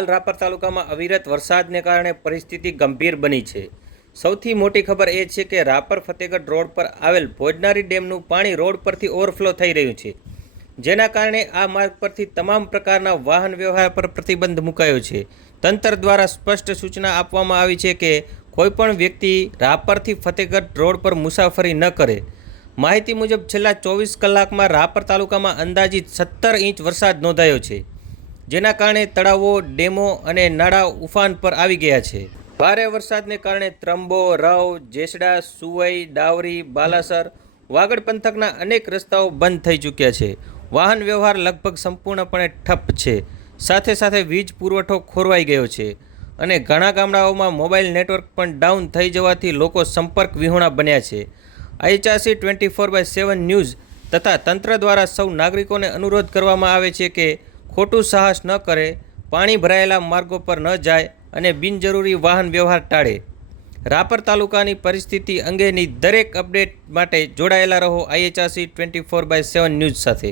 હાલ રાપર તાલુકામાં અવિરત વરસાદને કારણે પરિસ્થિતિ ગંભીર બની છે. સૌથી મોટી ખબર એ છે કે રાપર ફતેગઢ રોડ પર આવેલ ભોજનારી ડેમનું પાણી રોડ પરથી ઓવરફ્લો થઈ રહ્યું છે. જેના કારણે આ માર્ગ પરથી તમામ પ્રકારના વાહન વ્યવહાર પર પ્રતિબંધ મુકાયો છે. તંત્ર દ્વારા સ્પષ્ટ સૂચના આપવામાં આવી છે કે કોઈપણ વ્યક્તિ રાપરથી ફતેગઢ રોડ પર મુસાફરી ન કરે. માહિતી મુજબ છેલ્લા ચોવીસ કલાકમાં રાપર તાલુકામાં અંદાજિત સત્તર ઇંચ વરસાદ નોંધાયો છે. જેના કારણે તળાવો, ડેમો અને નાળા ઉફાન પર આવી ગયા છે. ભારે વરસાદને કારણે ત્રંબો, રવ, જેસડા, સુવઈ, ડાવરી, બાલાસર, વાગડ પંથકના અનેક રસ્તાઓ બંધ થઈ ચૂક્યા છે. વાહન વ્યવહાર લગભગ સંપૂર્ણપણે ઠપ છે. સાથે સાથે વીજ પુરવઠો ખોરવાઈ ગયો છે અને ઘણા ગામડાઓમાં મોબાઈલ નેટવર્ક પણ ડાઉન થઈ જવાથી લોકો સંપર્ક વિહોણા બન્યા છે. આઈચાસી twenty four by seven news તથા તંત્ર દ્વારા સૌ નાગરિકોને અનુરોધ કરવામાં આવે છે કે ખોટું સાહસ ન કરે, પાણી ભરાયેલા માર્ગો પર ન જાય અને બિનજરૂરી વાહન વ્યવહાર ટાળે. રાપર તાલુકાની પરિસ્થિતિ અંગેની દરેક અપડેટ માટે જોડાયેલા રહો IHRC twenty four by seven news સાથે.